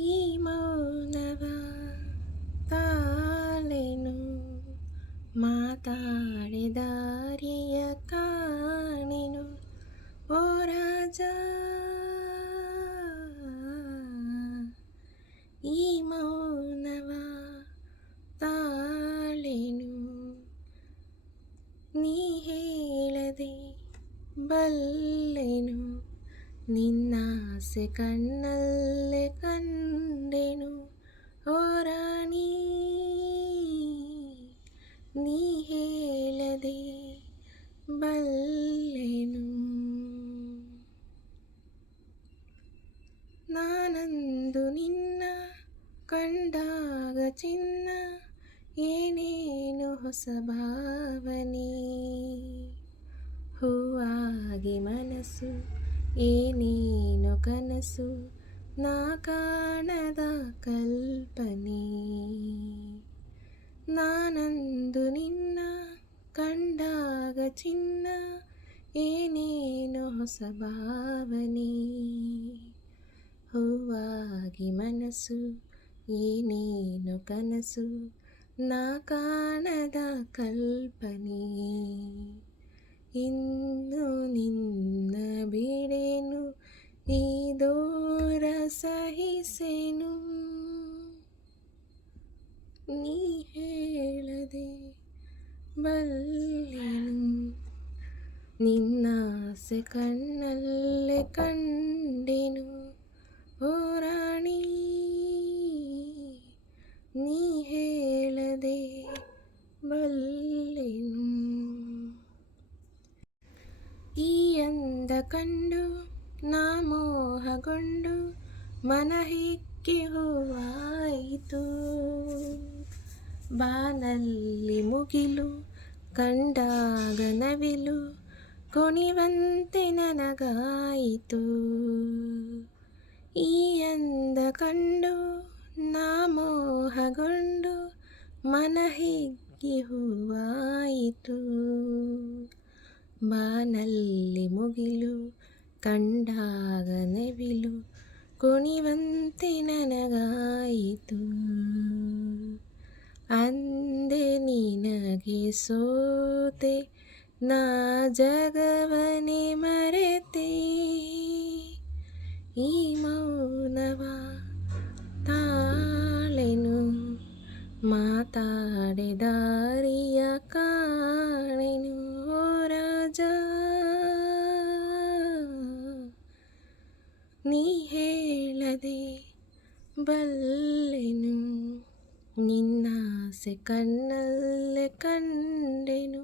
ಈ ಮೌನವ ತಾಳೆನು ಮಾತಾಡಿದಾರಿಯ ಕಾಣೆನು ಓ ರಾಜ. ಈ ಮೌನವ ತಾಳೆನು ನೀ ಹೇಳದೆ ಬಲ್ಲೆನು ನಿನ್ನಾಸೆ ಕಣ್ಣಲ್ಲೇ ಕಂಡೆನು ಓ ರಾಣಿ. ನೀ ಹೇಳದೆ ಬಲ್ಲೆನು ನಾನಂದು ನಿನ್ನ ಕಂಡಾಗ ಚಿನ್ನ ಏನೇನು ಹೊಸ ಭಾವನೆ ಹೂವಾಗಿ ಮನಸ್ಸು ಏನೇನು ಕನಸು ನಾ ಕಾಣದ ಕಲ್ಪನೆ. ನಾನಂದು ನಿನ್ನ ಕಂಡಾಗ ಚಿನ್ನ ಏನೇನು ಹೊಸ ಭಾವನೆ ಹೂವಾಗಿ ಮನಸ್ಸು ಏನೇನು ಕನಸು ನಾ ಕಾಣದ ಕಲ್ಪನೆ. ಇನ್ನು ನಿನ್ನ ಬಿಡೆನು ಈ ದೂರ ಸಹಿಸೆನು ನೀ ಹೇಳದೆ ಬಲ್ಲೆನು ನಿನ್ನಾಸೆ ಕಣ್ಣಲ್ಲೇ ಕಂಡೆನು ಓ ರಾಣಿ. ನೀ ಹೇಳದೆ ಬಲ್ಲೆನು ಈ ಅಂದ ಕಂಡು ನಾ ಮೋಹಗೊಂಡು ಮನ ಹಿಕ್ಕಿ ಹೂವಾಯಿತು. ಬಾನಲ್ಲಿ ಮುಗಿಲು ಕಂಡಾಗ ನವಿಲು ಕುಣಿವಂತೆ ನನಗಾಯಿತು. ಈ ಅಂದ ಕಂಡು ನಾ ಮೋಹಗೊಂಡು ಮನ ಹಿಗ್ಗಿ ಹೂವಾಯಿತು. ಬಾನಲ್ಲಿ ಮುಗಿಲು ಕಂಡಾಗ ನವಿಲು ಕುಣಿವಂತೆ ನನಗಾಯಿತು. ಅಂದೆ ನಿನಗೆ ಸೋತೆ ನಾ ಜಗವನೆ ಮರೆತೆ ಈ ಮೌನವ ತಾಳೆನು ಮಾತಾಡಿದಾರಿಯ ಕಾಣೆನು ಓ ರಾಜ. ನೀ ಹೇಳದೆ ಬಲ್ಲೆನು ನಿನ್ನಾಸೆ ಕಣ್ಣಲ್ಲೇ ಕಂಡೆನು